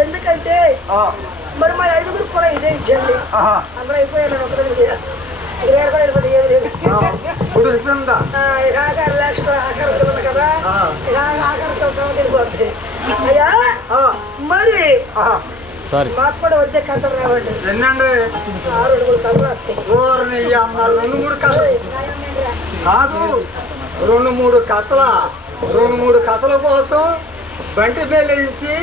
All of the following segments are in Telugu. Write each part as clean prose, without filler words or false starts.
ఎందుకంటే మరి మా ఐదుగురు కూడా ఇదే ఇచ్చండి అందరూ అయిపోయాను ఒక దగ్గర ఆఖరితో కదా ఆఖరితో వెళ్ళిపోతుంది అయ్యా మరి మాకు కూడా వచ్చే కథలు రావండి ఎన్నండి 6 కథలు వస్తాయి 2-3 కథలు కాదు 2-3 కథల 2-3 కథల కోసం బంటి పేలించి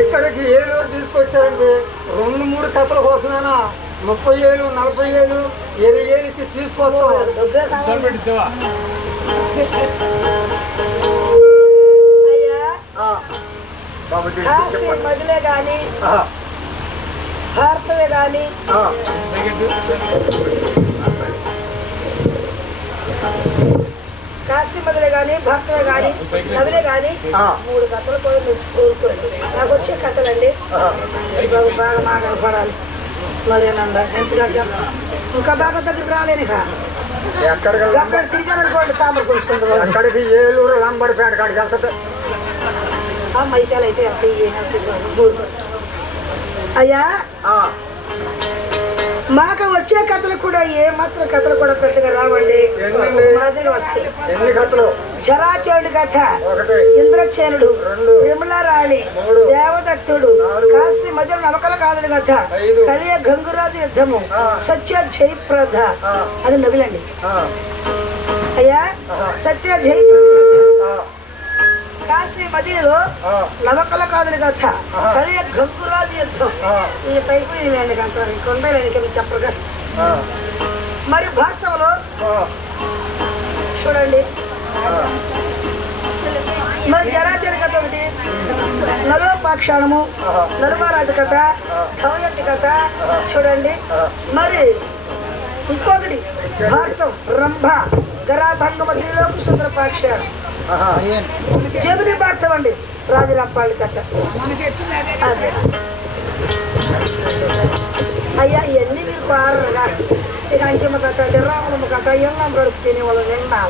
ఇక్కడికి ఏళ్ళు తీసుకొచ్చారండి 2-3 కథల కోసమేనా 30 ఏళ్ళు 40 ఏళ్ళు 20 ఏళ్ళు తీసుకొస్తాం మదిలే గాని భారతమే గాని కాశీ మదిలే గాని భారతమే గాని నదిలే గాని 3 కథలు కూడా మీరు కోరుకోండి నాకు వచ్చే కథలండి బాగా మా కనపడాలి మరేనండి ఎందుకంటే ఇంకా బాగా దగ్గరికి రాలేనిక అక్కడ తిరిగాననుకోండి తామర కొలుసుకుంటారు అక్కడికి ఏలూరు లంబడిపేట కాడికి వెళ్తుంది మైకాలు అయితే అయ్యా మాకు వచ్చే కథలు కూడా ఏ మాత్రం కథలు కూడా పెద్దగా రావండి మాదిరి వస్తాయి జరాచేయుడి కథ ఇంద్రసేనుడు విమలారాణి దేవదత్తుడు కాశీ మధ్య నమ్మకల కాదుడు కథ కలియ గంగురాజు యుద్ధము సత్య జయప్రద అది నవిలండి అయ్యా సత్య జయప్రద కాశీ మదిలో నవకల కాదులు కథ కలియ గంగురాజు యుద్ధం ఈ టైపు ఇది కొండలేని చెప్పరుగా మరి భారతంలో చూడండి మరి జరాచడి కథ ఒకటి నలుపాక్షాణము నలుమరాజు కథ ధవయతి కథ చూడండి మరి ఇంకొకటి భారతం రంభ గరాభంగమ త్రిలోక సుందరపాక్షాణం జమిని భారతం అండి రాజురాంపాళ్ళ కథ అదే అయ్యా ఇవన్నీ మీరు పారగా ఇక అంచెమ్మ కథ రాములమ్మ కథ ఎల్లం గడుపు తినేవాళ్ళు నిండా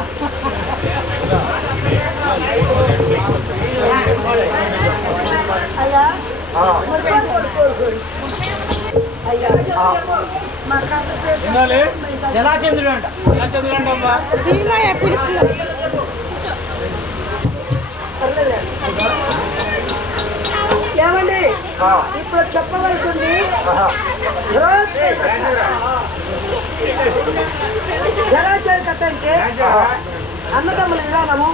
అయ్యా కోరుకోరు అయ్యా మా కథ జలాచంద్రుడు అంట ఏమండి ఇప్పుడు చెప్పవలసింది జలాచయ కథ అంటే అన్నదమ్ముల విధానము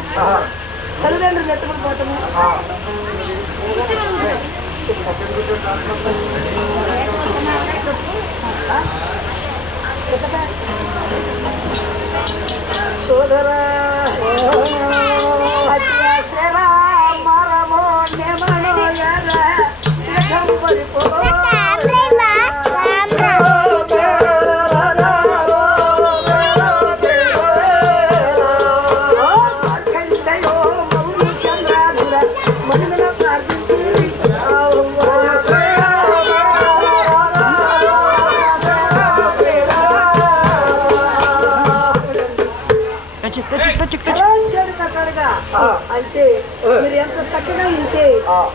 తల్లిదండ్రులు ఎత్తుకుని పోవటము సోదరా అంటే మీరు ఎంత చక్కగా ఉంటే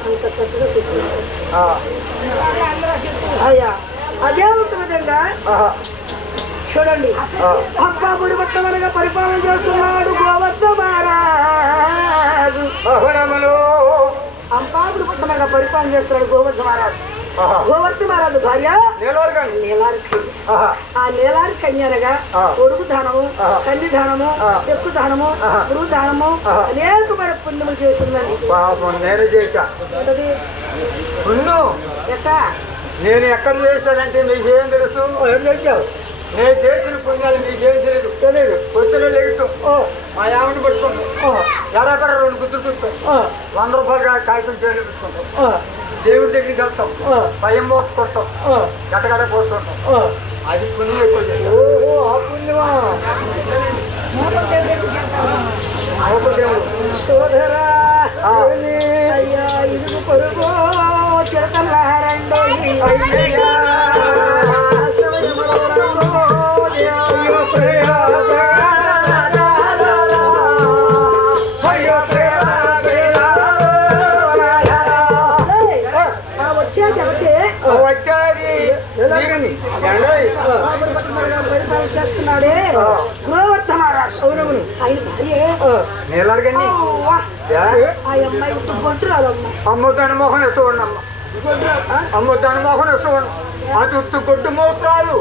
అంత చక్కగా చెప్తున్నారు అయ్యా అదే ఒక విధంగా చూడండి అబ్బాబుడి మొట్టమొదటిగా పరిపాలన చేస్తున్నాడు గోవర్ధ మహారాజు అంబాబుడి మొట్టమొదటిగా పరిపాలన చేస్తున్నాడు గోవర్ధ మహారాజు గోవర్ధన మహారాజు భార్య నీలారి ఆ నీలారి కన్యనగా కొడుకు దానము కన్య దానము ఎక్కు దానము గురువు దానము అనేకమైన పుణ్యములు చేసిందండి. నేను చేశా నేను ఎక్కడ చేశానంటే నీకేం తెలుసు? ఏం చేశావు? నేను చేసిన పుణ్యాలు నీకేం తెలియదు. పొద్దున లేగుతాం, మా ఆవిడని పట్టుకుంటాం, ఎడక్కడ 2 గుర్తు చూస్తాం, 100 రూపాయలు కాగితం చేయలు పెట్టుకుంటాం, దేవుడి దగ్గరికి వెళ్తాం, భయం మోస కొడతాం, గట్టగడ పోతుంటాం. అది పుణ్యం ఎక్కువ. ఓహో, ఆ పుణ్యమా? సోదరా అయ్యా ఇరుగు పొరుగు చిరకల్లారండో చేస్తున్నాడే గోవర్ధన మహారాజు. అవునవును, ఆయన భార్య ఆ అమ్మాయి గొడ్డు రాదమ్మా. అమ్మదాని మోహన్ చూడండి అమ్మ, అమ్మదాని మోహన్ చూడండి. అది గొడ్డు మోసరాలు,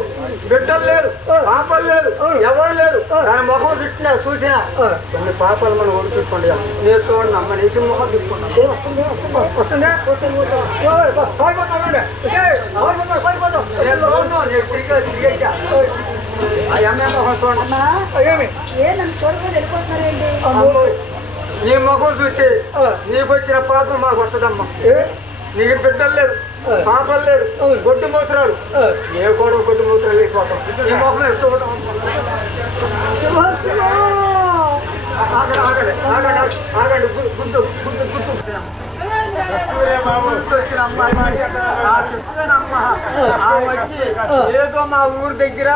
బిడ్డలు లేరు, పాపలు లేరు, ఎవరు లేరు. దాని మొహం తిట్టినా చూసినా కొన్ని పాపాలు మనం ఒడి చూసుకోండి. నేను చూడండి అమ్మ, నీకు మొహం తీసుకున్నా వస్తుంది వస్తుందా? ఆ అమ్మాయి మొహం చూడండి. ఏ నన్ను చూడకుండా వెళ్ళిపోతున్నారేంటి? నీ మొహం చూస్తే నీకు వచ్చిన పాపం మాకు వస్తుందమ్మా. నీకు బిడ్డలు లేరు, పాపలు లేరు, గొడ్డు మూత్రాలు. ఏ గొడవ గొడ్డు మూత్రాలు వేసిపోతాం. నీ మొహం వేసుకోవడం ఆగండి. గుర్తు వచ్చిన అమ్మాయి వచ్చి ఏదో మా ఊరి దగ్గర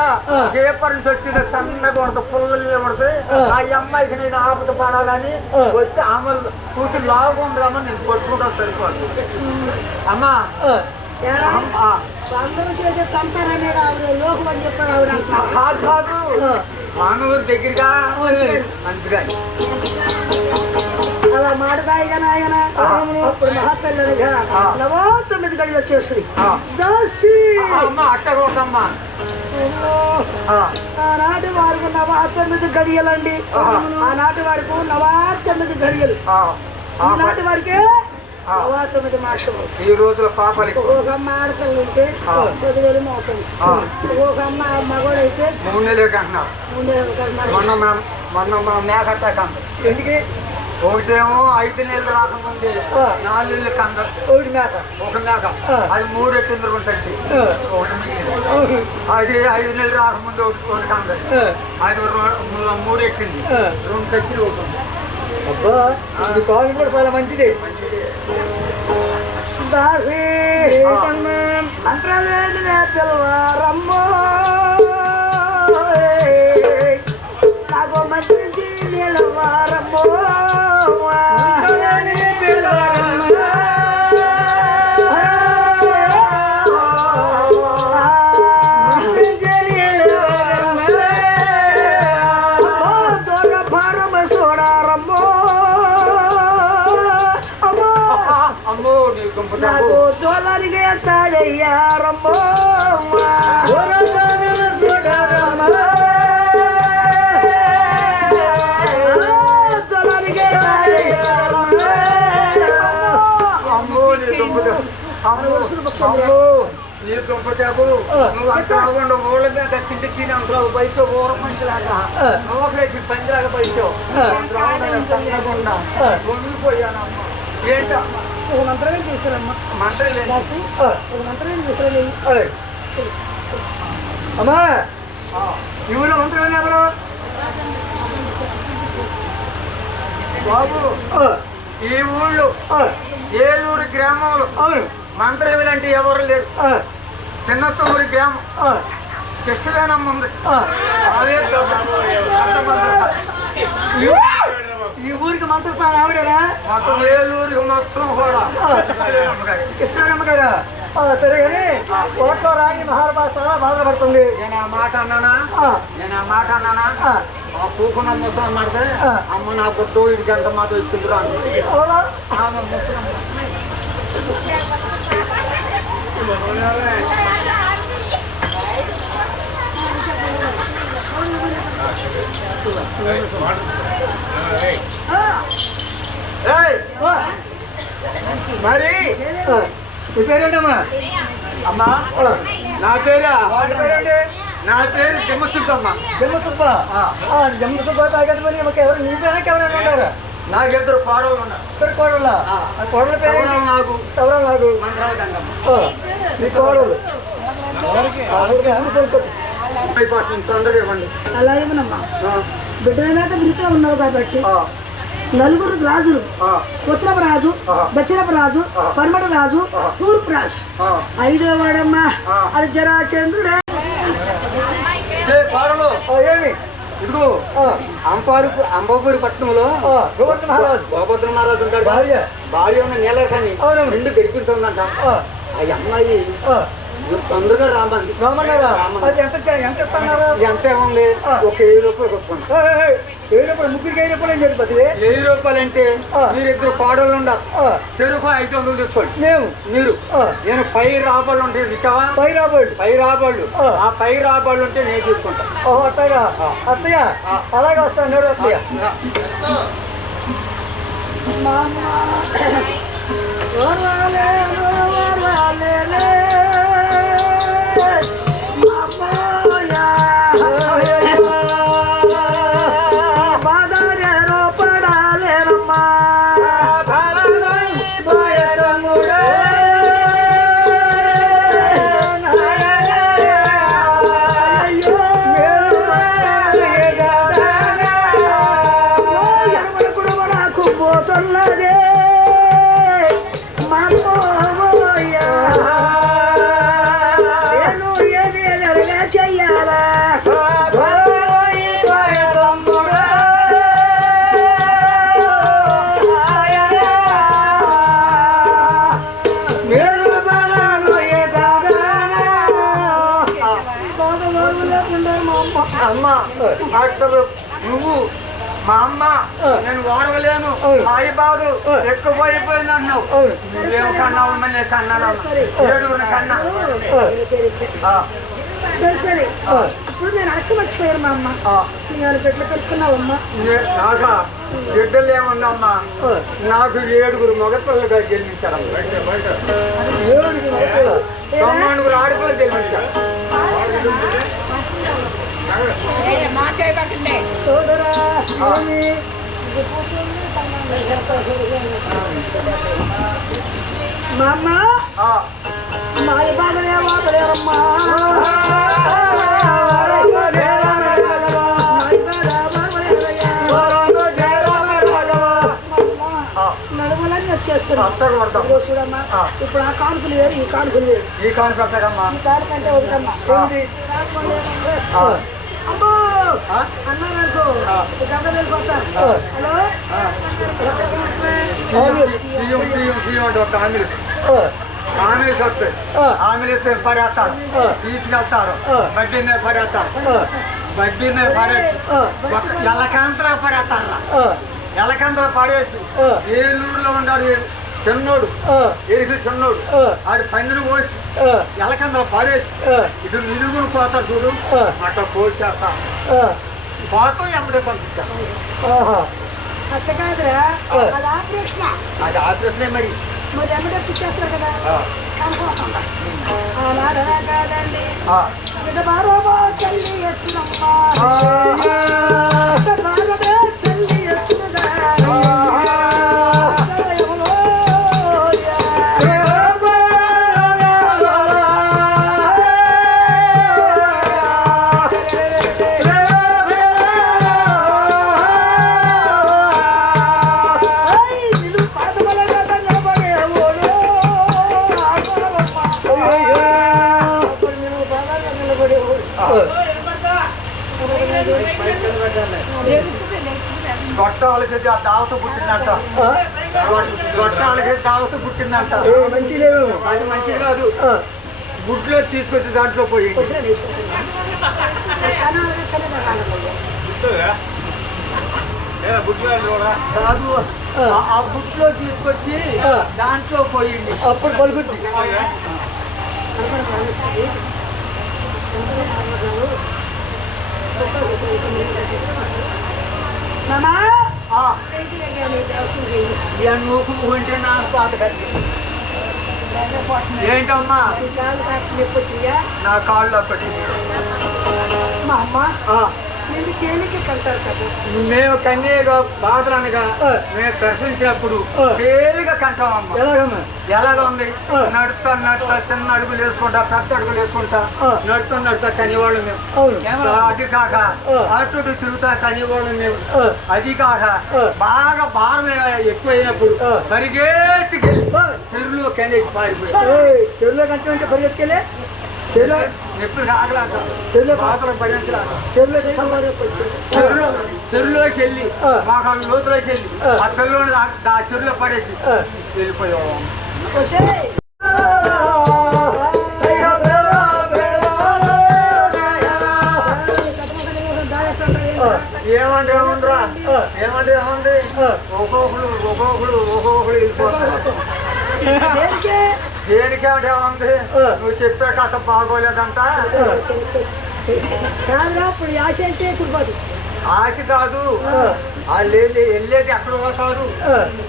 పేపర్ నుంచి వచ్చింది, సన్నగా పడుతుంది, పుల్లలు పడుతుంది. ఆ అమ్మాయికి నేను ఆపద పడాలని వచ్చి ఆమె కూర్చి లాగా ఉండదామని నేను కొట్టుకుంటాను. సరిపోదు అమ్మా. కాదు మానూరు దగ్గరగా అందుకని అలా మాడదాయిగా నాయన. అప్పుడు మహాతల్లనిగా 9 గడిలు వచ్చేస్తుంది. ఆనాటి వారికి 9 గడియలండి. ఆనాటి వరకు 9 గడియలు, ఈనాటి వరకే 9 మాసము. ఈ రోజుల పాపలకి ఒక అమ్మ ఆడపిల్లలు ఉంటే 10,000 మోతుంది, ఒక అమ్మ మగోడైతే 3 నెలలకి అంటున్నారు. 3 నెలలు కన్నా మొన్న మేకట్టాక ఎందుకు ఒకటేమో 5 నెలలు రాకముందే 4 నెలలు కంద ఒక మేక అది 3 ఎట్టింది ఉంటుంది. అది 5 నెలలు రాకముందు ఒకటి కంద అది 3 ఎట్టింది, 2 చచ్చిలు అవుతుంది. అబ్బా, అది కాదు కూడా చాలా మంచిది. దాసి మంత్రాలేంటి పిల్లవారమ్మో, నాకు మంచి నీళ్ళవారమ్మో. నాకు దోలరిగే తాడయ్యారమ్మో, దోలరిగే నీ దుంపతేపు నువ్వు అంతా ఊళ్ళ మీద తిండి తినంటావు, బయట ఊర మంచిలాగా నోకలేసి పందిలాగా బయట వంగిపోయానమ్మా. ఏంటమ్మా? ఒక మంత్రమే తీసుకురమ్మా. మంత్రం ఒక మంత్రమే తీసుకురా. అమ్మా, ఈ ఊళ్ళో మంత్రం ఎవరు బాబు? ఈ ఊళ్ళో ఏలూరు గ్రామంలో మంత్రం అంటే ఎవరు లేరు. చిన్నతూరు గ్రామం చెట్టుగానమ్మ ఉంది. ఈ ఊరికి మంత్రస్థానం ఆవిడేనా? మొత్తం ఏలూరికి మొత్తం కూడా కృష్ణమ్మ గారా? సరే కానీ కోట్లో రాని మహాభాష బాధపడుతుంది. నేను ఆ మాట అన్నానా? ఆ పూకున్న ముసలం మాడితే అమ్మ నా గుడ్డు వీడికి ఎంత మాట ఇచ్చిందిరా ఆమె ముసలమ్మ. మరి నీ పేరేంటమ్మా? అమ్మా నా పేరా? నా పేరు జమ్మసుబ్బమ్మ. జమ్మసుబ్బ జమ్మసుబ్బ తాగదు. మరి ఎవరు నీ పేరుకి ఎవరైనా ఉంటారా? నాకు ఇద్దరు కోడలు ఉన్నారు. ఇద్దరు కోడళ్ళ? కోడల పేరు నాకు ఎవరు? నాకు నీ కోడలు తొందరగా ఇవ్వండి. అలా ఇవ్వనమ్మా. బిడ్డల మీద బిడ్డగా ఉన్నావు కాబట్టి నలుగురు రాజులు, ఉత్తరపు రాజు, దక్షిణపు రాజు, పరమట రాజు, తూర్పు రాజు. 5వ వాడమ్మా అది జరాచంద్రుడే. ఏమి ఇదిగో అంబాపూరి పట్టణంలో గోపద్ర మహారాజు ఉంటాడు. భార్య ఉన్న నీళ్ళ కానీ 2 గడిపింటుందంట. ఆ అమ్మాయి తొందరగా రామన్నారా? ఎంత ఏముంది? ఒక 1000 రూపాయలు కొట్టుకోండి. 1000 రూపాయలు ముగ్గురికి 1000 రూపాయలు ఏం చెప్పి 1000 రూపాయలు అంటే మీరిద్దరు కోడలు ఉండాలి. చెరుకు 500 తీసుకోండి. మీరు నేను 10 రాబాళ్ళు ఉంటాయి. ఇచ్చావా? 10 రాబాళ్ళు. ఆ 10 రాబాళ్ళు ఉంటే నేను తీసుకుంటా. అత్తయ్య అత్తయ్య అలాగే వస్తాను. అత్తయ్య అమ్మా నువ్వు మా అమ్మ నేను వాడవలేను. ఆయిబాబు ఎక్కువైపోయింది అన్నావు. నువ్వేం కన్నావు? నేను కన్నాను. 7 కన్నా. సరే ఇప్పుడు నేను అక్క మర్చిపోయాను మా అమ్మ. నేను బిడ్డలు కలుపుకున్నావమ్మా. నాకా బిడ్డలు ఏముందమ్మా? నాకు 7 మగపిల్లలుగా జన్మించారు. 9 ఆడపిల్లలు జన్మించారు. సోదరా మా అమ్మ మా ఇబ్బందులే వాడలేరమ్మా. నడుములని వచ్చేస్తున్నాం. చూడమ్మా ఇప్పుడు ఆ కానుకలు వేరు, ఈ కానుకలు వేరు. ఈ కానుక ఈ కానుకంటే ఒకటమ్మా. అమ్మో అన్నారనుకో గంట వెళ్ళిపోతారు. హలో ఆమెలు వస్తాయి. ఆమెలు ఇస్తే పడేస్తారు, తీసుకెళ్తారు. బడ్డీ మీద పడేస్తారు. బడ్డీ మీద పడేసి ఎల్లకంతలో పడేస్తారా? ఎల్లకంతలో పడేసి ఏలూరులో ఉన్నాడు చిన్నోడు, ఏసి చిన్నోడు. ఆడు పందిని పోసి ఎలకందలో పడేసి ఇటు నిలుగును పోతారు చూడు, అట్లా పోసేస్తా పోతాం. ఎమ్మడే పంపిస్తాను. అది ఆపరేషనే. మరి ఎమ్మడే పిచ్చేస్తారు కదా అనుకోకుండా. అలాడలా కాదండి బారోబా తల్లి ఎత్తునమ్మా, బారమే తల్లి ఎత్తునుగా. గొట్టాలకి ఆ దావత పుట్టిందంట. గొట్టాలకి దావత పుట్టిందంట. మంచిది అది మంచిది కాదు. గుడ్లో తీసుకొచ్చి దాంట్లో పోయి కాదు, ఆ గుడ్లో తీసుకొచ్చి దాంట్లో పోయింది. అప్పుడు పలుకుద్ది. మామా నువ్వు ఉంటే నాకు పాత ఏంటమ్మా నా కాళ్ళు ఒకటి మా అమ్మ నేను తేలిక కంటారు కదా మేము కన్నీగా బాధలనగా మేము ప్రశ్నించినప్పుడు తేలిగా కంటామమ్మా ఎలాగ ఉంది నడుస్తా చిన్న అడుగులు వేసుకుంటా పెద్ద అడుగులు వేసుకుంటా నడుస్తా కనివాళ్ళు మేము అది కాక అటు తిరుగుతా కనివాళ్ళు మేము అది కాక బాగా భారం ఎక్కువైనప్పుడు పరిగెట్టుకెళ్ళి చెరువులో కనేసి పారిపోయి చెరువులో కంటే పరిగెట్టుకెళ్ళి ఎప్పుడు రాగలాక బాధలు భరించలాక చెరువులోకి వెళ్ళి మాకు లోతులోకి వెళ్ళి ఆ పిల్లలు ఆ చెరువులో పడేసి వెళ్ళిపోయాము. ఏమంటే ఏముందిరా ఏమంటే ఏముంది ఒక్కొక్కరు వెళ్ళిపోతారు. దేనికేమిటి ఏముంది నువ్వు చెప్పే కథ బాగోలేదంట. ఆశ కాదు వాళ్ళు వెళ్ళేది ఎక్కడ పోతారు.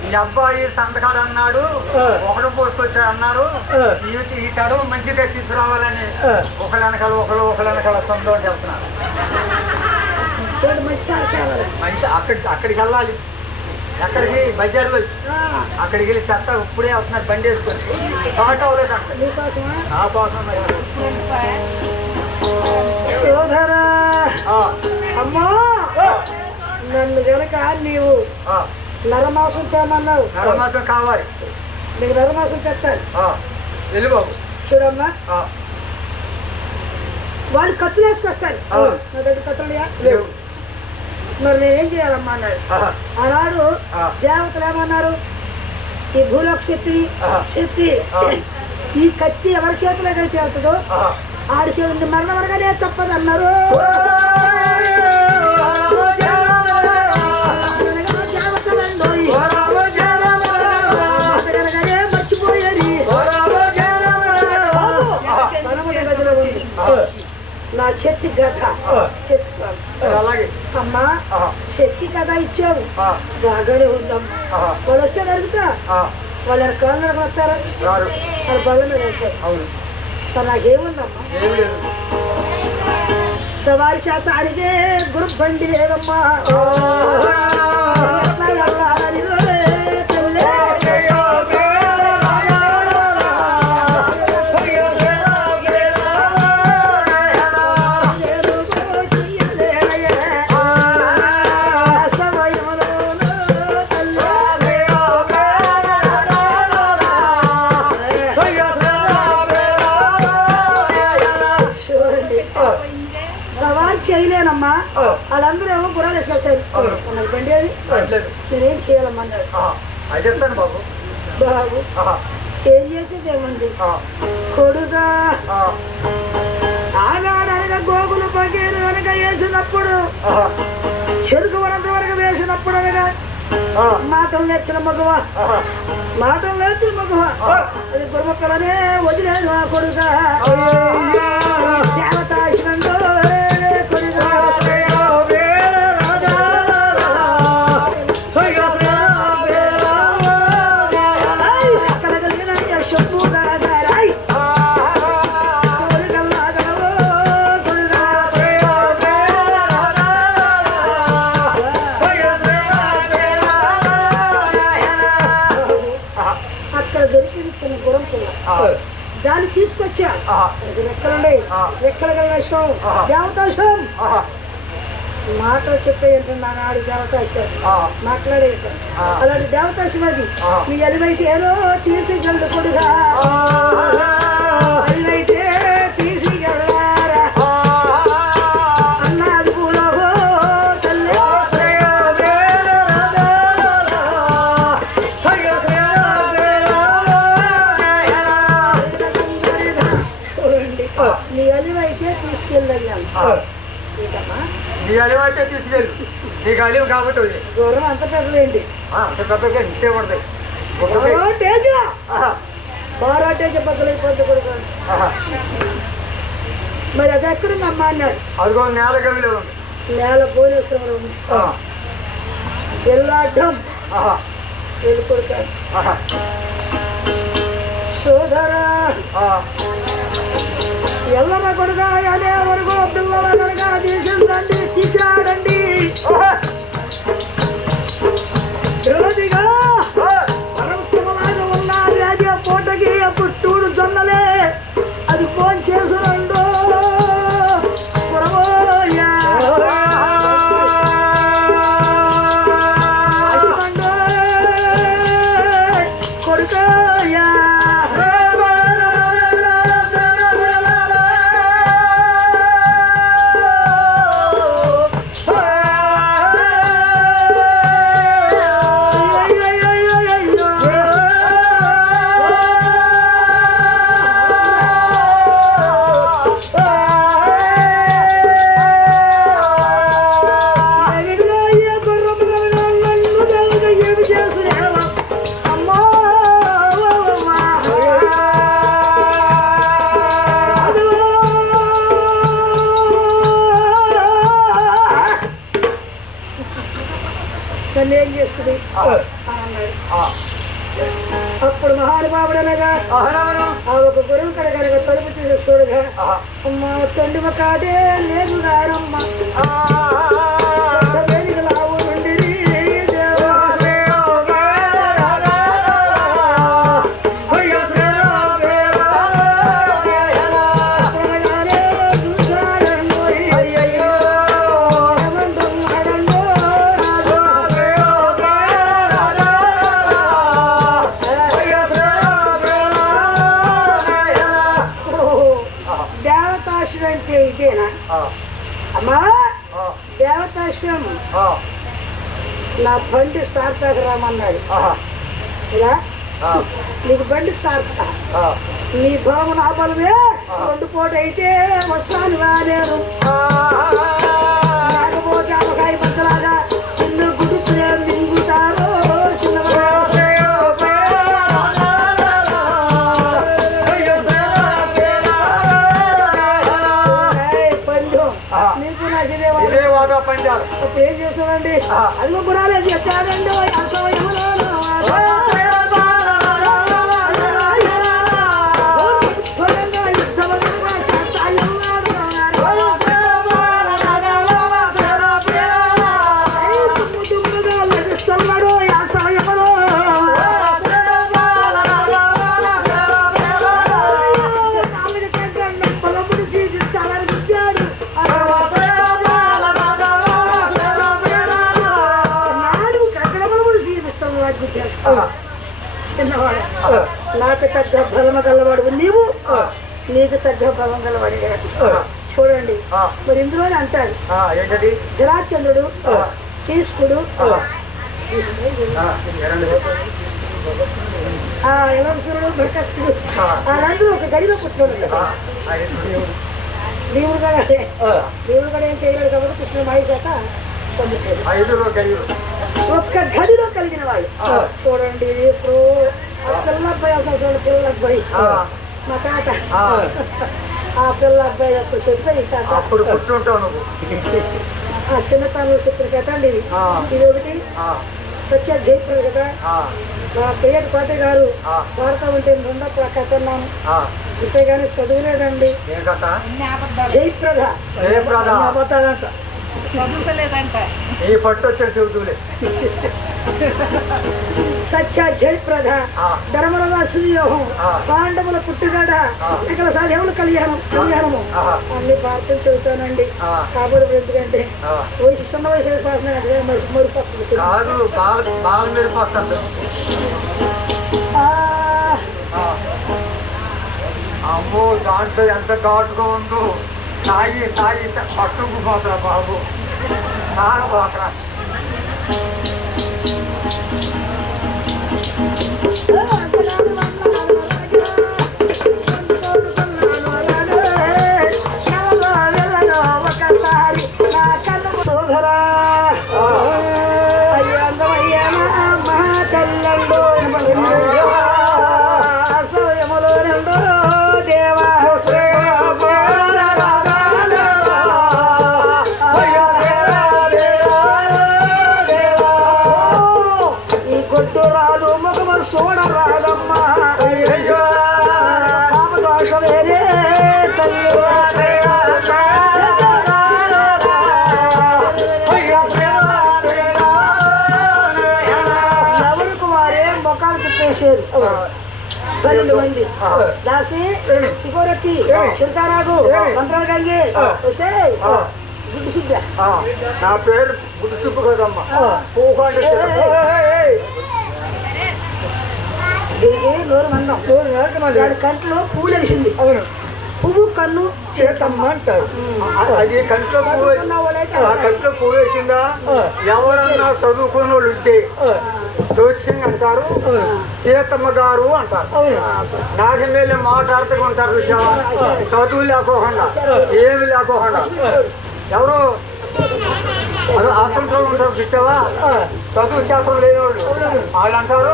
ఈ అబ్బాయి సంతకాడు అన్నాడు ఒకడు పోసుకొచ్చాడు అన్నారు. ఈ తడవ మంచిగా తీసుకురావాలని ఒకళ్ళ వెనకాల సొంతం చెప్తున్నారు. మంచి అక్కడికి వెళ్ళాలి. ఎక్కడికి బజార్లో అక్కడికి వెళ్ళి చెత్త ఇప్పుడే వస్తున్నారు బండి వేసుకొని ఆటో అవ్వలేదు నా కోసం. అమ్మా నన్ను గనక నీవు నరమాంసం తేమన్నావు. నరమాంసం కావాలి నీకు నరమాంసం తెస్తాను వెళ్ళి బాబు. చూడమ్మా వాళ్ళు కత్తులు వేసుకొస్తాను. నా దగ్గర కత్తులుయా లేవు. మరి నేనేం చేయాలమ్మా అన్నాడు. ఆనాడు దేవతలు ఏమన్నారు, ఈ భూలోక శక్తి ఈ కత్తి ఎవరి చేతిలోకి అయితే వెళ్తుందో ఆడి చేతులు మరణం అనగానే తప్పదు అన్నారు. మర్చిపోయారు. నా శక్తి కథ తెచ్చుకోవాలి. అమ్మా శక్తి కథ ఇచ్చావు బాగానే ఉందమ్మా. వాళ్ళు వస్తే నరుగుతా వాళ్ళు కాళ్ళు నడక వస్తారా వాళ్ళ బల్ల మీద వెళ్తారు. నాకేముందమ్మా సవారి చేత అడిగే గురు బండి లేదమ్మా. చేయలేనమ్మా వాళ్ళందరూ ఏమో గుర్రాలు వేసుకెళ్తారు. నాకు బండి అది నేనేం చేయాలమ్మా అన్నాడు. బాబు ఏం చేసేది ఏముంది కొడుగా ఆనాడనగా గోగులు పగేరు అనగా వేసినప్పుడు చెరుకు వనంత వరకు వేసినప్పుడు అనగా మాటలు నేర్చిన మగవా అది గురుమక్కలనే వదిలేదు ఆ కొడుగా దేవతాశివంతో దాన్ని తీసుకొచ్చా రెక్కలుండే రెక్కల కలిగేసాం దేవతాశం మాటలు చెప్పేయంటే నాడు దేవతాశం మాట్లాడేట అలాంటి దేవతాశం అది మీ అలివైతే ఏదో తీసుకెళ్ళి కొడుగా అలివైతే తీసుకెళ్ళారా అన్నది కూడా తల్లి నీ అలివైతే తీసుకెళ్ళాను. నీ అలివైతే తీసుకెళ్ళి నీకు అలివి కాబట్టి గౌరవం అంత పెద్దలేండి అంత పెద్దగా ఇచ్చే పడతాయి. బారాటేజ బద్దలైపోద్ది కొడుకు. మరి అది ఎక్కడుందమ్మా అన్నాడు. అదిగో నేల గవిలో ఉంది. నేల భువనేశ్వరంలో ఉంది. ఎల్లాడ్డం వెళ్ళి కొడుకాడు. సోదరా ఎల్లర కొడుగా అనే వరకు పిల్లల కనుక తీసిందండి, తీసాడండి. పిల్లదిగా పరమలాగా ఉన్నది. అదే పూటకి పుట్టూడు జొన్నలే అది ఫోన్ చేసురండు. కొడుకోయా ఏం చేస్తుంది అప్పుడు మహానుభావుడనగా ఆ ఒక గురువు కడ కనుక తలుపు తీసి చూడగా అమ్మ తండ్రి కాటే లేదు గారమ్మ లావు నుండి అంటే ఇదేనా అమ్మా దేవతాశ్రమం. నా బండి సార్థక రామన్నాడు. ఇలా నీకు బండి సార్థ, నీ బలము నా బలమే. 2 పూట అయితే వస్తాను రాలేరు. లేకపోతే అవకాయ పచ్చలాగా చిన్న గుడ్డులే మింగుతారు. నీకు నాకు ఇదే వాదా పంచారు. అప్పుడు ఏం చేస్తానండి, అది గురాలే చేస్తానండి. చిన్నవాడు నాకు తగ్గ బలమ గలవాడు నీవు, నీకు తగ్గ బలం గలవాడు చూడండి. మరి ఇందులోనే అంటారు జరాచంద్రుడు, కీష్కుడు, యలవసురుడు, బర్కస్తుడు వాళ్ళందరూ ఒక గడిలో పుట్టినోడు. దేవుడు కూడా ఏం చేయలేడు కాబట్టి కృష్ణుడు మహేశాక ఒక్క గదిలో కలిగిన వాళ్ళు. చూడండి ఇప్పుడు ఆ పిల్ల అబ్బాయి అవుతాం చూడండి, పిల్లల అబ్బాయి మా తాత. ఆ పిల్ల అబ్బాయి అప్పుడు చెప్పి ఈ తాత ఆ చిన్నతనం చెప్పిన కథ అండి ఇది. ఇది ఒకటి సత్య జయప్రద కదా. మా ప్రియటి పాట గారు వాడుతూ ఉంటే 2 కథ అన్నాను. ఇప్పుడు కానీ చదువులేదండి. జయప్రద అబద్ధాలంట, చదువుతలేదంట. ఈ పట్టు వచ్చే చదువులే. సత్య జయప్రద, ధర్మరాజు వ్యూహం, పాండవుల పుట్టుగడ, ఇక్కడ సాధ్యములు కళ్యాణము అన్ని పాత్రలు చెబుతానండి. కాబట్టి ఎందుకంటే వయసు చిన్న వయసు అయిపోతున్నాయి మరి పక్కన అమ్మో దాంట్లో ఎంత ఘాటుగా ఉందో. తాగి పట్టుకు పోతరా బాబు, పోతరా. అయ్యా అందమయ్యా మా కళ్ళండు ఎవరికి వారే మొఖాలు తిప్పేసారు 12 మంది దాసి శివరత్తి చింతారాగు మంత్రాలు గంగి గుడ్డు సుబ్బ. నా పేరు గుడ్డు సుబ్బు కదమ్మా. దీనికి నోరు మందం, దాని కంట్లో పూలు వేసింది. పువ్వు కన్ను చేతమ్మ అంటారు. అది కంట్లో పువ్వు, ఆ కంట్లో పువ్వు వేసిందా ఎవరన్నా చదువుకున్న వాళ్ళు ఉంటే జోత్సింగ్ అంటారు, సీతమ్మ గారు అంటారు. నాటి మీద మాట్లాడుతూ ఉంటారు. విషయం చదువు లేకోకుండా ఏమి లేకోకుండా ఎవరు ఆశ్రమంలో ఉంటారు. చూసావా చదువు శాస్త్రం లేని వాళ్ళు వాళ్ళు అంటారు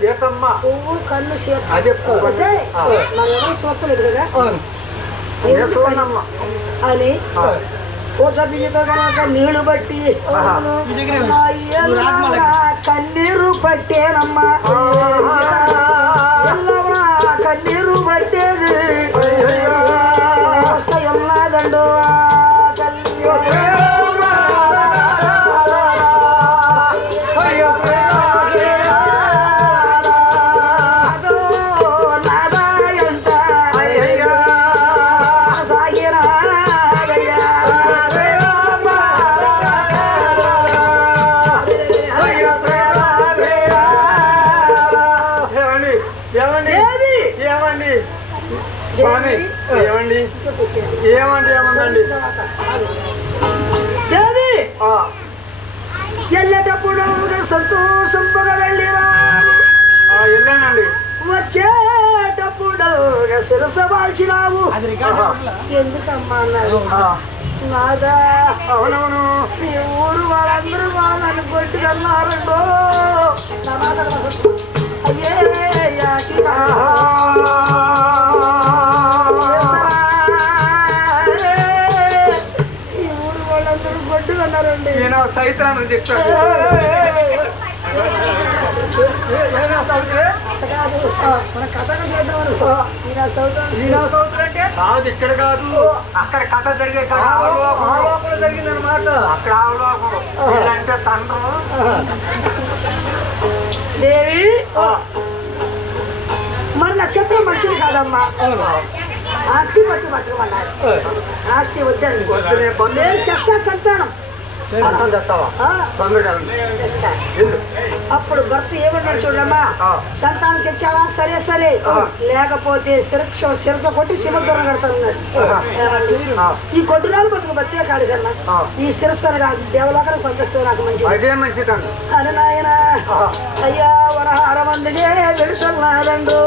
సీతమ్మ పువ్వు కన్ను అదే చూస్తలేదు కదా చూడమ్మా అని బియ్యతో కనుక నీళ్లు బట్టి కన్నీరు పట్టేనమ్మా, కన్నీరు పట్టేది ఉన్నదండు ఏమండి ఏమండి ఏమందండి దేవి వెళ్ళేటప్పుడు సంతోషంగా వెళ్ళిరా, వెళ్ళానండి. వచ్చేటప్పుడు శిరస వాల్చినావు. ఎందుకమ్మా అన్నారు. నాదా అవునవును ఈ ఊరు వాళ్ళందరూ నన్ను కొట్టుకన్నారండో. అయ్యే నేను సైతాన్ని చెప్తాను. కాదు ఇక్కడ కాదు, అక్కడ కథ జరిగే జరిగిందనమాట. అక్కడ అంటే తండ్రు దేవి మరి నక్షత్రం మంచిది కాదమ్మా. ఆస్తి పట్టు బతకమన్నారు. ఆస్తి వద్దండి, నేను చేస్తా సంతానం చేస్తావా? అప్పుడు భర్త ఏమన్నాడు చూడమ్మా, సంతానం తెచ్చావా? సరే సరే, లేకపోతే శిరస కొట్టి శివద్వరం కడతానన్నాడు. ఈ కొట్టురాలు బతుకు బతికే కాడు కన్నా ఈ శిరస్సును కాదు దేవలోకం పంపిస్తే నాకు మంచిది అని నాయన. అయ్యా వరహార మందిగే వెళుతున్నారండు.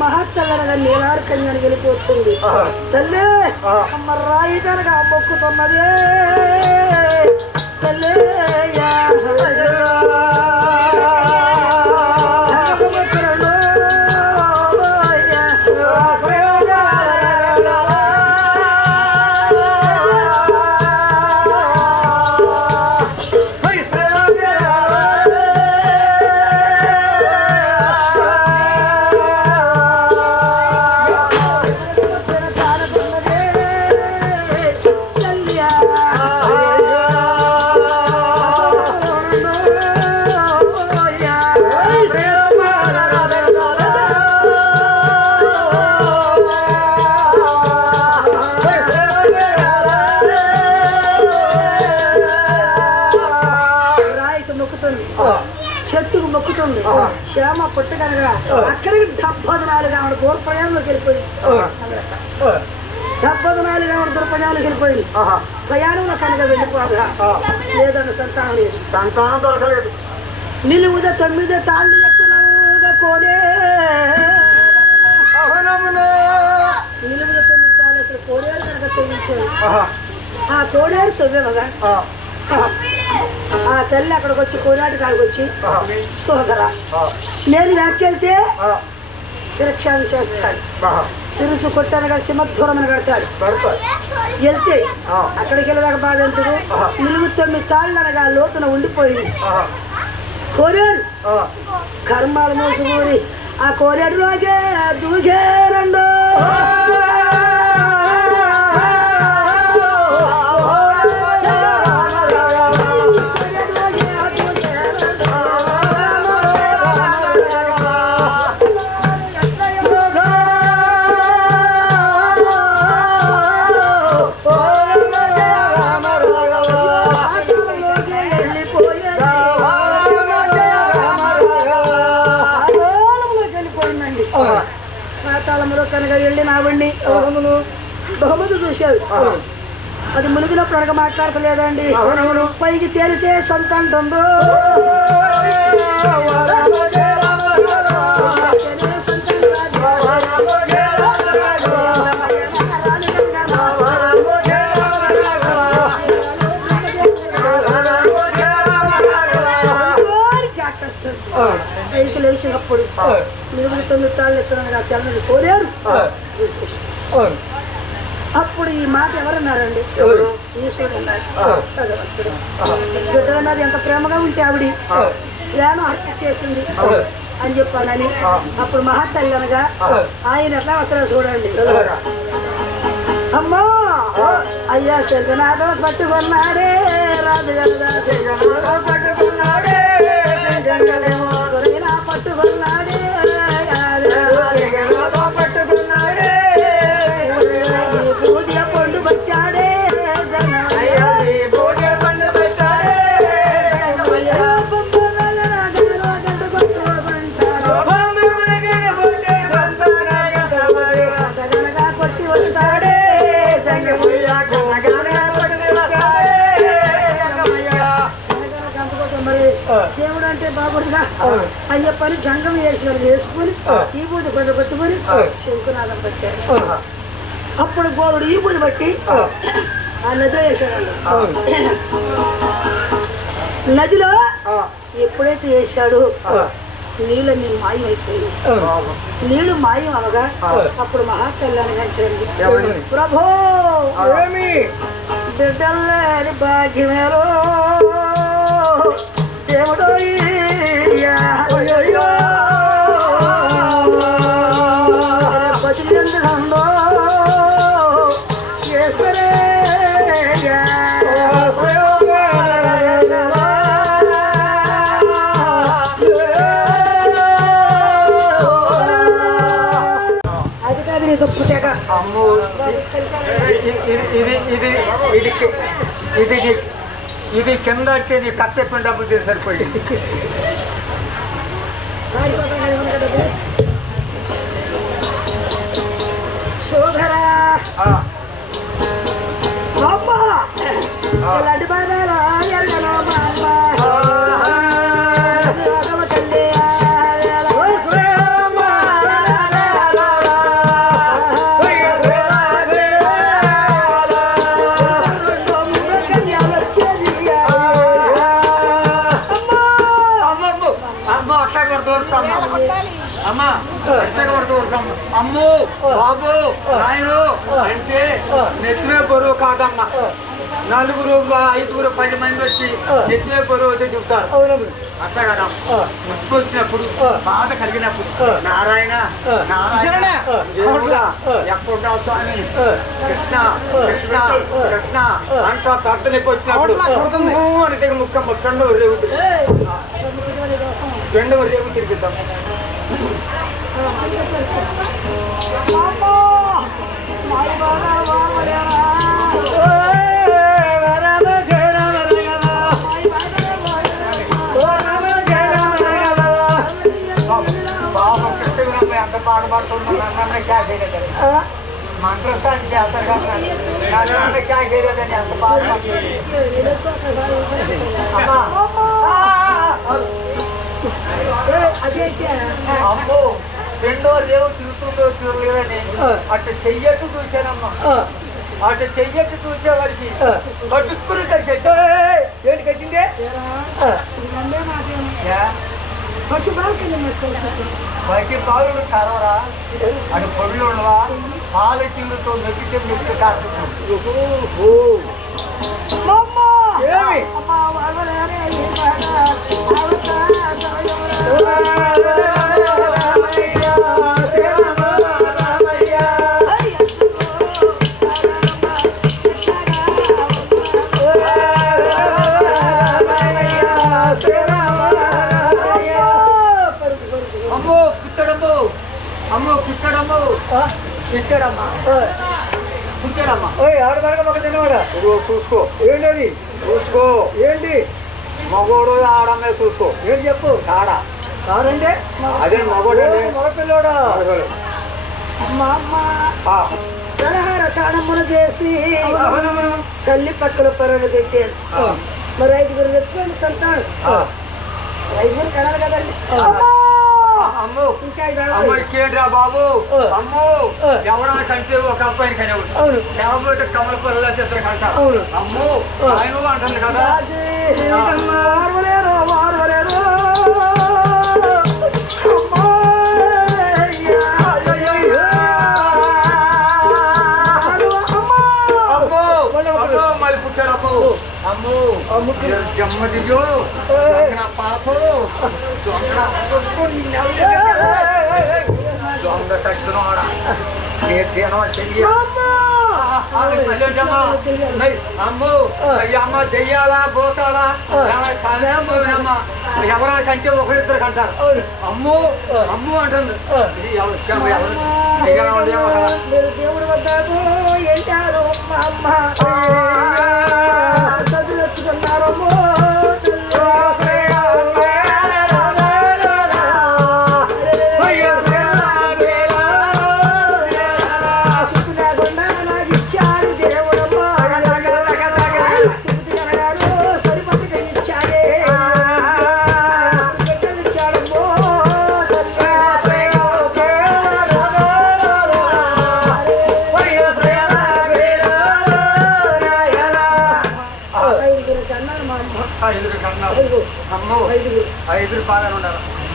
మహత్తల్లనగా నీలార్కంగా వెళ్ళిపోతుంది. తల్లి అమ్మ రాయి కనుక మొక్కుతున్నదే తల్లి. చెట్టుకు మొక్కుతుంది. శ్యామ పుట్టగలగా అక్కడికి 74 ఆవిడ దూరప్రయాణంలోకి వెళ్ళిపోయింది. 74 ఆవిడ దూరప్రయాణంలోకి వెళ్ళిపోయింది. ప్రయాణంలో కనుక వెళ్ళిపోగా లేదండి సంతానం దొరకలేదు. నిలువుద 9 తాళ్ళు ఎత్తునగా కోనే నిలువుద 9 తాళ్ళు అసలు కోడేరు కనుక తొలించాడు. ఆ కోడేరు తొవ్వేమగా ఆ తల్లి అక్కడికి వచ్చి కోనాటి కాడికి వచ్చి సోదరా నేను వెనకెళ్తే శిరక్షాన్ని చేస్తాడు, శిరుసు కొట్టనగా సింహధ్వరం అని కడతాడు. వెళ్తే అక్కడికి వెళ్ళదాకా బాధంతుడు 9 తాళ్ళు అనగా లోతున ఉండిపోయింది. కోరేరు కర్మాలు మోసుకొని ఆ కోరేడులోకే దూకేరండు. పాతాళంలో కనుక వెళ్ళి నావండి బహుమతి చూశాడు. అది మునిగినప్పుడు అనగా మాట్లాడతలేదండి. పైకి తేలితే సంతంటుందో పైకి లేచినప్పుడు 9 తాళ్ళు ఎత్తునగా చల్లని కోరారు. అప్పుడు ఈ మాట ఎవరన్నారండి? ఈశ్వరుడు అన్నాడు. భగవంతుడు బిడ్డలన్నది ఎంత ప్రేమగా ఉంటే ఆవిడ ప్రాణం హత్య చేసింది అని చెప్పానని అప్పుడు మహాతల్లి అనగా ఆయన ఎట్లా వస్తారో చూడండి. అమ్మా అయ్యా శంకనాథం పట్టుకున్నాడే రాజుగలదా పట్టుకున్నాడే పట్టుకున్నాడే పట్టుకున్నాడే పూజ పండు పట్టాడే కొట్టి వస్తాడే దేవుడు అంటే బాబుడుగా అని చెప్పని జంగం వేసుకొని ఈ బూది కొండ పట్టుకొని శంకునాథం పట్టాడు. అప్పుడు గోరుడు ఈ బూది బట్టి ఆ నదిలో వేసాడు. నదిలో ఎప్పుడైతే వేసాడు నీళ్ళని మాయమైపోయింది. నీళ్లు మాయం అవగా అప్పుడు మహాకళ్యాణం అంటే ప్రభో బిడ్డల్లేని భాగ్యమేరో దేవుడో బతికిందో చేస్తారే అది కాదు నీ దుఃఖ అమ్మో ఇది కింద వచ్చేది కట్టెప్పిన డబ్బులు సరిపోయింది. సోదరా అమ్మ ఇలాంటి బాధాలు ఎల్లనో మా అమ్మ తల్లి అమ్మా అమ్మో బాబు నాయను అంటే నెత్తినే బరువు కాదమ్మా. 4, 5, 10 మంది వచ్చి నెత్తినే బరువు వచ్చి చెప్తారు. అట్లా కదా ముసుకొచ్చినప్పుడు బాధ కలిగినప్పుడు నారాయణ నారాయణ ఎప్పుడు స్వామి కృష్ణ కృష్ణ కృష్ణ అంటా ప్రార్థనకి వచ్చినప్పుడు అని దగ్గర ముక్క రెండవ రేవు తిరిగిద్దాం. అంత బాధపడుతున్నా క్యా చేయలేదు మంత్రస్థానికి చేస్తారు కదా క్యా చేయలేదని అంత బాధపడుతుంది. అమ్మో రెండో రేవు తిరుగుతూ చూసిందో చూడలేదని అటు చెయ్యట్టు చూశానమ్మా. అటు చెయ్యట్టు చూసేవాడికి కట్టుకుని కట్టేసా. ఏంటి కట్టిందే? పసి పాలు కరవరా, అటు పొడులు ఉండవా, పాల చిల్లుతో మెక్కితే మెక్కి కాడుతుంది. చూసుకో. ఏంటది? చూసుకో. ఏంటి? మగోడు ఆడమ్మే చూసుకో. ఏంటి చెప్పు? కాడంటే అదే మగోడు, మగపిల్లోడా. మా అమ్మ తలహార తాళములు చేసి తల్లి పక్కల పరలు పెట్టారు. మరి 5 తెచ్చుకోండి సంతానం. 5 కనాలి కదండి. ఇచ్చేయండిరా బాబు. అమ్మో ఎవరైనా కంటే ఒక అబ్బాయిని కనేవాడు, లేకపోతే కమల పొరలో చేస్తారు కంటారు. అమ్మో ఆయన అంటుంది కదా. మళ్ళీ పుట్టాడు. అమ్మో జమ్మదిజో పాప దొంగ తట్టునోడా అమ్మో అమ్మ చెయ్యాలా పోతాడా ఎవరైనా కంటే ఒకరిద్దరు కంటారు. అమ్మో అమ్ము అంటుంది. దేవుడు వద్దాకు ఏంటారు అమ్మ తెచ్చుకున్నారమ్మో.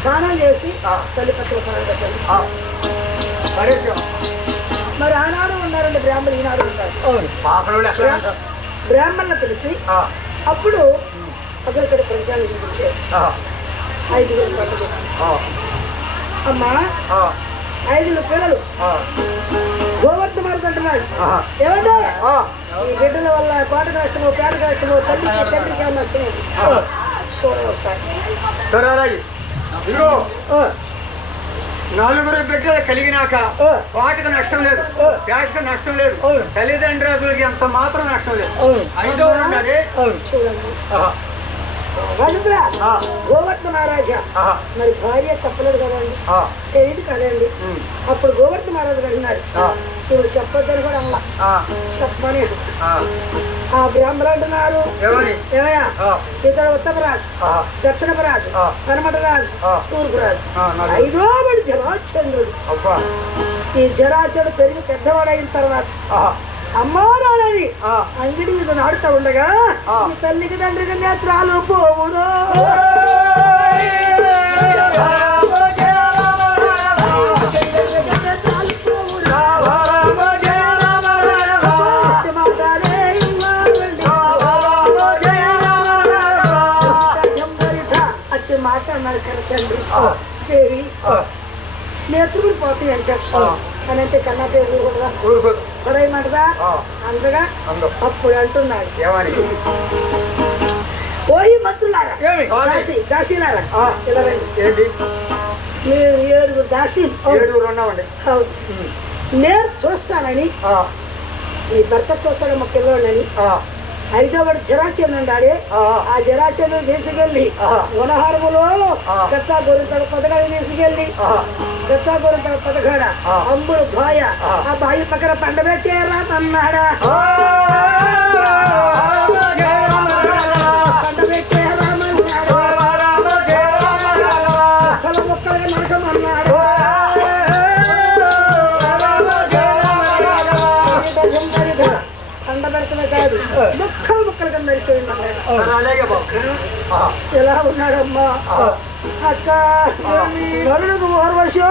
స్నానం చేసి తల్లి పక్కల పనులు పెట్టండి. మరి ఆనాడు ఉన్నారండి బ్రాహ్మణులు, ఈనాడు ఉంటారు. బ్రాహ్మణులు పిలిచి అప్పుడు పగలకడ ప్రచారం చూపించారు. 5 పనులు అమ్మా 5 పిల్లలు గోవర్ధ మారుతి అంటున్నాడు. ఏమంటే ఈ బిడ్డల వల్ల కోట కష్టమో పేట కష్టమో తల్లికి తండ్రికి ఏమన్నా వచ్చినది చూడండి ఒకసారి. ఇదిగో 4 బిడ్డలు కలిగినాక వాటికి నష్టం లేదు, పేటకు నష్టం లేదు, తల్లిదండ్రులకి ఎంత మాత్రం నష్టం లేదు. 5వ ఉన్నది చూడండి గోవర్ధ మహారాజా. మరి భార్య చెప్పలేదు కదండి, ఇది కదండి. అప్పుడు గోవర్ధ మహారాజు అంటున్నారు ఇప్పుడు చెప్పొద్దని కూడా అలా చెప్పమని. ఆ బ్రాహ్మణులు అంటున్నారు ఏమయ్యా ఇతడు ఉత్తమరాజు, దక్షిణపరాజు, కనమటరాజు, తూర్పురాజు, 5వ జరాచంద్రుడు. ఈ జరాచంద్రుడు పెరిగి పెద్దవాడు అయిన తర్వాత అమ్మా నాన్నని అంగిడి మీద నాడుతూ ఉండగా ఈ తల్లికి తండ్రికి నేత్రాలు పోవును. అట్టి మాట అన్నారు కదా తండ్రి. దేవి నేత్రులు పోతాయి అంటారు అని అంటే కన్నా పేరు కూడా పడేయమంటదా అందగా. అప్పుడు అంటున్నాడు ఓయి మంత్రులారా, దాసీలారా, ఇలా రండి. మీరు 7 దాసీలు. నేను చూస్తానని నీ భర్త చూస్తాడమ్మ పిల్లోడని 5వ జరాచంద్రుడు ఉన్నాడే. ఆ జరాచంద్రుడు తీసుకెళ్ళి వనహారములో కచ్చా గొర్రె పదగాడి తీసుకెళ్ళి కచ్చా గొర్రె పదగాడ అమ్ముడు బాయ ఆ బాయి పక్కన పండబెట్టారా అన్నాడా. పండబెట్టారా ముక్కలుగా నరకమన్నాడు. కండ పెడతమే కాదు ముక్కలు ముక్కలు కింద నరికిపోయింది అన్నమాట. అలాగే బాబు. ఎలా ఉన్నాడమ్మా అక్క వరుణకు ఓర్వశో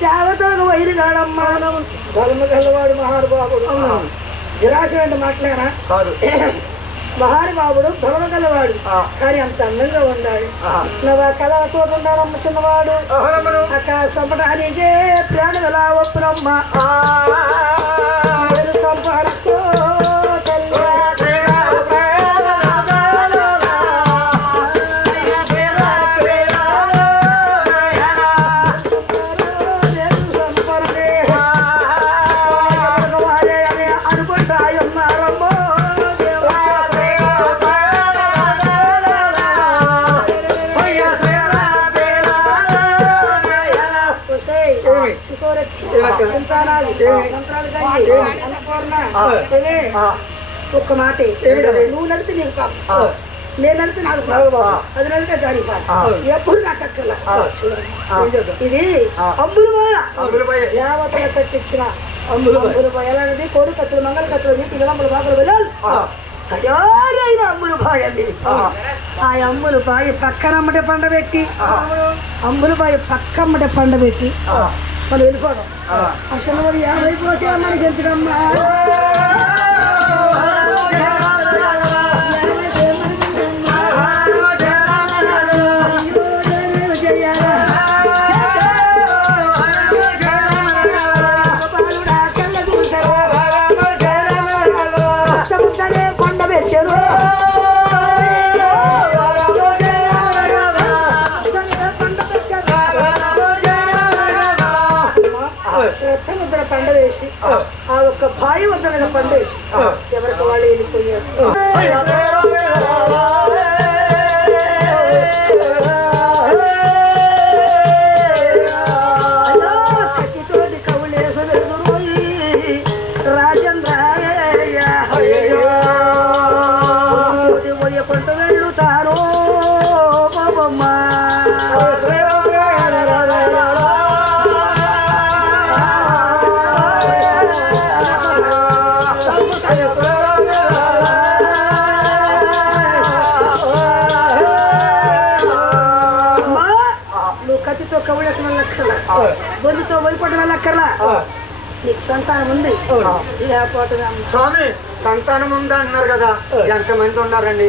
దేవతలకు వైరుగాడమ్మా బలము గల్లవాడు మహానుభావుడు. జరాశుడు మాట్లాడా కాదు మహానుభావుడు బలము గల్లవాడు కానీ అంత అందంగా ఉన్నాడు. నువ్వు ఆ కళతో ఉన్నాడమ్మ చిన్నవాడు అక్క సంపటానికే ప్రాణం ఎలా ఒప్పునమ్మ సంపాలతో ఒక్క మాట నువ్వు నడితే నీకు పాపం నేను నడితే నాకు పాపం అది నడితే దాని పాపం ఎప్పుడు నాకు అక్కర్ల. ఇది అంబులబాయ దేవతల కట్టించిన అంబులబాయ ఎలాంటిది కోడి కత్తులు మంగళ కత్తులు వీటి విలంబులు బాబులు వెళ్ళాలి తయారైన అంబులబాయ అండి. ఆ అంబులబాయ పక్కనమ్మటే పండబెట్టి అంబులబాయ పక్కమ్మటే పండబెట్టి మనం వెళ్ళిపోదాం. అసలు మరి ఏమైపోతే మనకి ఎందుకమ్మా కొండబెట్టారు రక్తముద్ర పండ వేసి ఆ ఒక్క భాయి వద్ద పండ వేసి ఎవరికి వాళ్ళు వెళ్ళిపోయారు. కత్తితోటి కవులేస రాజేంద్ర కొంట వెళ్ళుతారో బాబమ్మ నువ్వు కత్తితో కవులేసిన వెళ్ళక్కర్లా బొందుతో వైపటం వెళ్ళక్కర్లా నీకు సంతానం ఉంది లేకపోతే స్వామి సంతానం ఉంది అంటున్నారు కదా ఎంతమంది ఉన్నారండి?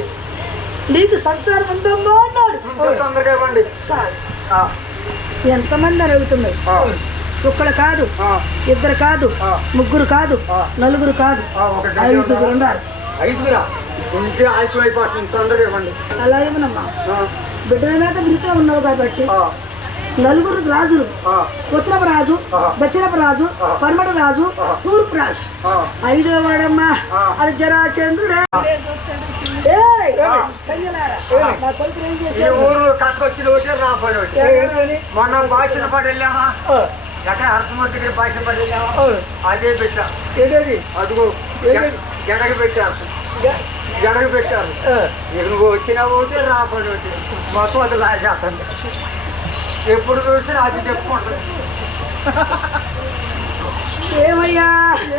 నీకు సంతానం ఉందమ్మా అన్నాడు. తొందరగా ఇవ్వండి. ఎంతమంది అని అడుగుతున్నాయి. ఒక్కడు కాదు ఇద్దరు కాదు ముగ్గురు కాదు నలుగురు కాదు ఐదుగురు ఉన్నారు. ఐదుగురా ఉంటే ఆయుష్ అయిపోతుంది. తొందరగా ఇవ్వండి. అలా ఏమనమ్మా బిడ్డల మీద మిగతా ఉన్నావు కాబట్టి నలుగురు రాజులు ఉత్తరపు రాజు దక్షిణపు రాజు పరమట రాజు తూర్పు రాజు ఐదో వాడమ్మా అది జరాచంద్రుడే. ఊరు కట్టొచ్చిన ఒకటి రాపడి ఒకటి మొన్న భాషణ పడి వెళ్ళామా ఎక్కడ అర్థమూర్తికి భాషణ పడి వెళ్ళామా అదే పెట్టా అదిగో జడగ పెట్టారు జడగ పెట్టారు. ఇక నువ్వు వచ్చినా ఒకటి రాపడి ఒకటి మొత్తం అది లాగేస్తుంది. ఎప్పుడు చూసినా అది చెప్పుకుంటుంది. ఏమయ్యా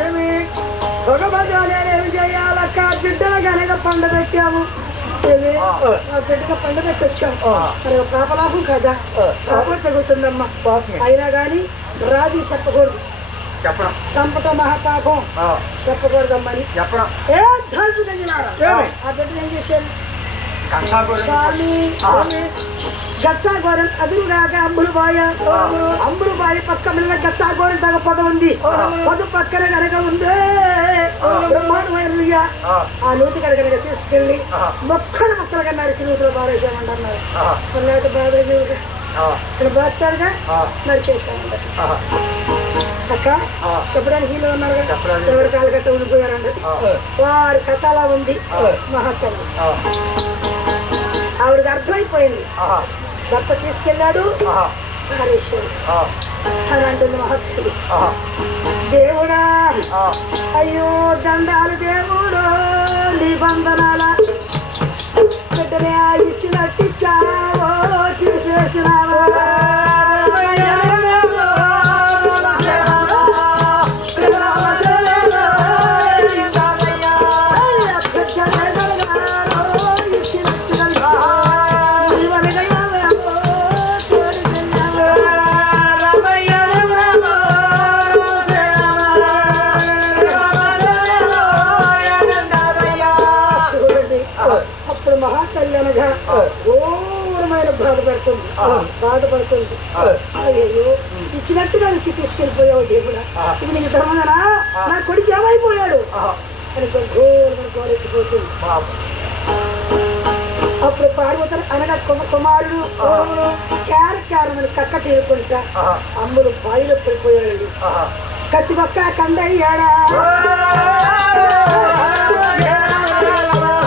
ఏమి భగవంతుడు చేయాలక్క బిడ్డలు కనుక పండ పెట్టాము బిడ్డగా పండ పెట్టొచ్చాము మరి పాపలాభం కదా పాపం తగ్గుతుందమ్మా. అయినా కానీ రాజు చెప్పకూడదు చెప్పడం సంపట మహాపాపం చెప్పకూడదమ్మని చెప్పడం. ఏ ధర్సు తగ్గినారా ఆ బిడ్డలు ఏం చేశారు స్వామి గచ్చాగోరం అదురుగాక అంబులుబాయి పక్క మీద గచ్చాగోరం తగ్గ పద ఉంది. పదు పక్కన కనుక ఉంది బ్రహ్మాండమైన ఆ నూతి కనుక తీసుకెళ్ళి మొక్కలు మొక్కలుగా నరికి నూతులు పారేసామంటున్నారు. లేకపోతే బాధ ఇక్కడ బాగుతాడుగా నరికేసామంట. అక్క చెప్పడానికి వీళ్ళు ఉన్నారు కదా ఎవరి కాలు కట్ట ఉండిపోయారండి. వారి కథ అలా ఉంది. మహాత్మ ఆవిడకి అర్థమైపోయింది. భర్త తీసుకెళ్ళాడు హరీశ్వరుడు అని అంటుంది మహాత్ముడు. దేవుడా అయ్యో దండాలు దేవుడు నీ బంధనాల బిడ్డనే ఇచ్చినట్టిచ్చావో తీసేసినావా వెళ్ళనగా ఘోరమైన బాధపడుతుంది అయ్యో ఇచ్చినట్టుగా నుంచి తీసుకెళ్ళిపోయావు దేవుడా, ఇది నీకు ధర్మగానా? నా కొడుకు ఏమైపోయాడు అని ఘోరమైన గోరెత్తిపోతుంది. అప్పుడు పార్వతులు అనగా కుమారుడు క్యారమని కక్క తీరుకుంటా అమ్ములు బావిలో పడిపోయాడు. కత్తి పక్క కండయ్యాడా,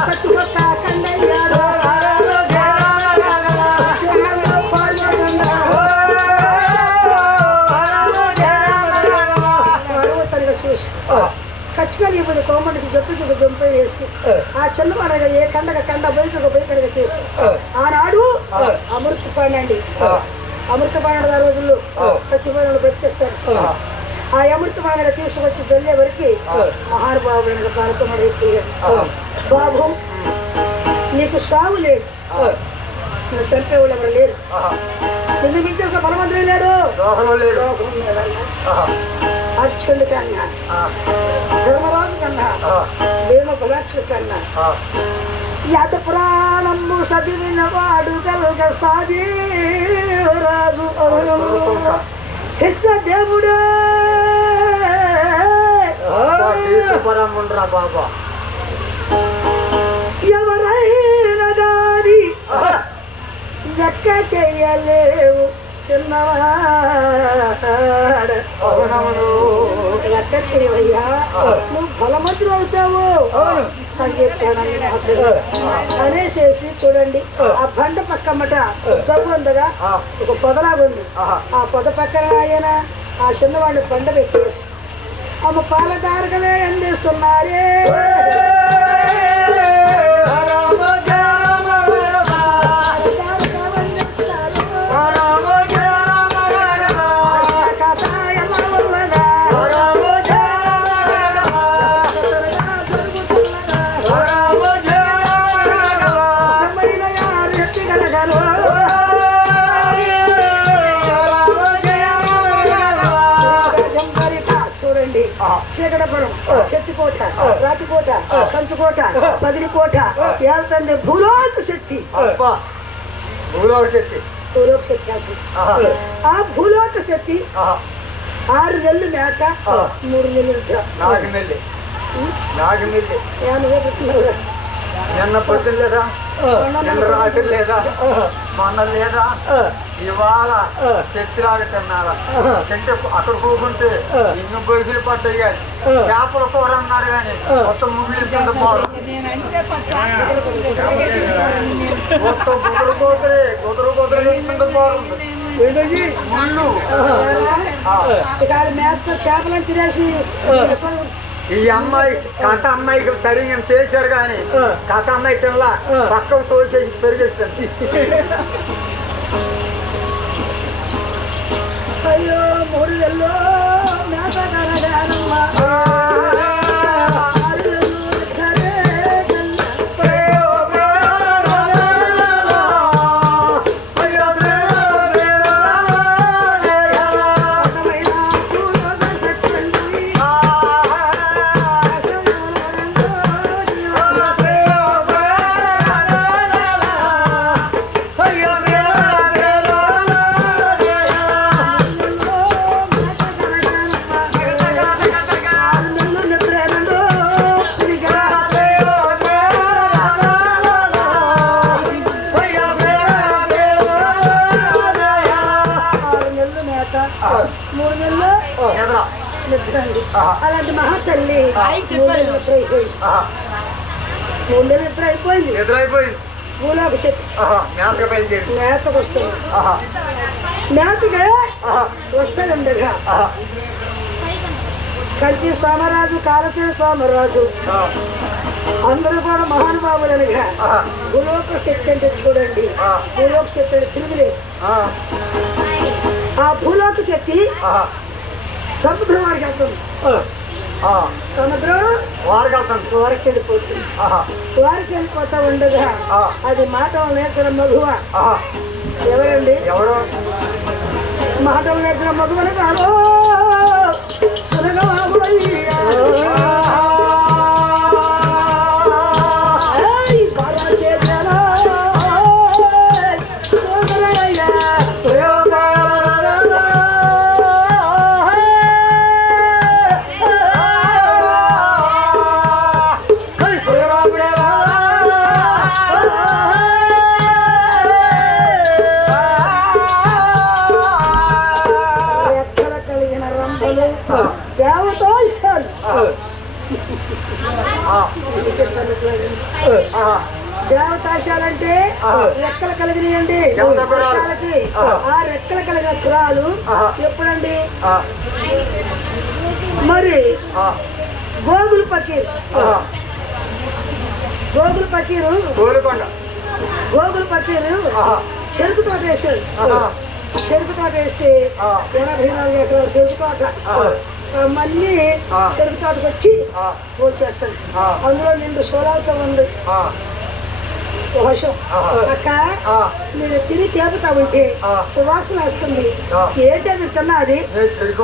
కత్తి పక్క కండయ్యాడా, పార్వతనిగా చూసి ఖచ్చితంగా ఇప్పుడు కోమడికి చెప్పి జంపై వేసి ఆ చిన్నవాడగా ఏ కండ బయటగా చేసి ఆనాడు అమృతపాండి అమృతపాండ ఆ రోజుల్లో సచివాలయంలో బ్రతికిస్తారు. ఆ అమృతపాండగా తీసుకొచ్చి జల్లే వరకు మహానుభావుడు భారతముడు బాబు నీకు సాగు లేదు, నువ్వు చంపేవాళ్ళు ఎవరు లేరు, నిన్ను మించేసిన బలవంతుడు లేడు, అర్జునుడి కన్నా ధర్మరాజు కన్నా భీమకులాక్షుడి కన్నా యత ప్రాణము చదివిన వాడు కలగ సాది రాజు కృష్ణ దేవుడు బాబా. ఎవరైనా గాని లెక్క చెయ్యలేవు చిన్నవాడు, లెక్క చేయవయ్యా నువ్వు బలమంతుడు అవుతావు అని చెప్పాను అనేసేసి చూడండి. ఆ బండ పక్కమ్మట గవ్వ ఉందగా ఒక పొదలాగా ఉంది, ఆ పొద పక్కన ఆయన ఆ చిన్నవాడిని బండ పెట్టేసి అమ్మ పాలదారకమే అందిస్తున్నారే చీకటపురం, శక్తికోట, రాతికోట, కంచుకోట, పగిడికోట, ఏళ్తుంది భూలోక శక్తి. భూలోక శక్తి ఆ భూలోక శక్తి 6 నెలలు మేక 3 నెలలు నిన్న పొద్దున లేదా, నిన్న రాత్రి లేదా, మొన్న లేదా, ఇవాళ చెట్టులాగా తిన్నారా తింటే అక్కడ కూకుంటే ఇన్ని బొలుసులు పడ్డాయి కానీ చేపల కూర అన్నారు కానీ మొత్తం ముళ్ళు కింద పోవడం, మొత్తం కుదురు కింద పోవడం ముళ్ళు. మేక చేపలను తినేసి ఈ అమ్మాయి కథ అమ్మాయికి సరిగ్గా చేశారు కానీ కథ అమ్మాయి తినలా పక్కకు తోసేసి పెరిగేస్తుంది. అయ్యో 3 నెలలు మేక అలాంటి మహాతల్లి 3 నెలలు అయిపోయింది. భూలోక శక్తి మేతకు వస్తుంది. మేతగా వస్తాడుండగా కంచి సోమరాజు, కాలసేన సోమరాజు అందరూ కూడా మహానుభావులనుగా భూలోక శక్తి అంటే చూడండి. భూలోక శక్తి అంటే తిరుగులేదు. ఆ భూలోక శక్తి సముద్రం వారికి వెళ్తుంది. సముద్రం వారికి వెళ్ళిపోతుంది. వారికి వెళ్ళిపోతా ఉండగా అది మాటలు నేర్చిన మగువ ఎవరండి? మాటలు నేర్చిన మగువని కాదు భారతదేశ దేవతాశాలంటే రెక్కలు కలిగినాయండి. దేవతాశాలకి ఆ రెక్కలు కలిగిన కురాలు ఎప్పుడండి? మరి గోగుల్ పకీర్ చెరుకు తోట వేసాడు. చెరుకు తోట వేస్తే 84 ఎకరాల చెరుకు తోట మళ్ళీ చెరుకు తోటకు వచ్చి వచ్చేస్తాడు. అందులో నిండు సోలాలతో ఉంది. అక్క మీరు తిని తేపుతా ఉంటే సువాసన వస్తుంది. ఏంటో మీరు తిన్నా అది చెరుకు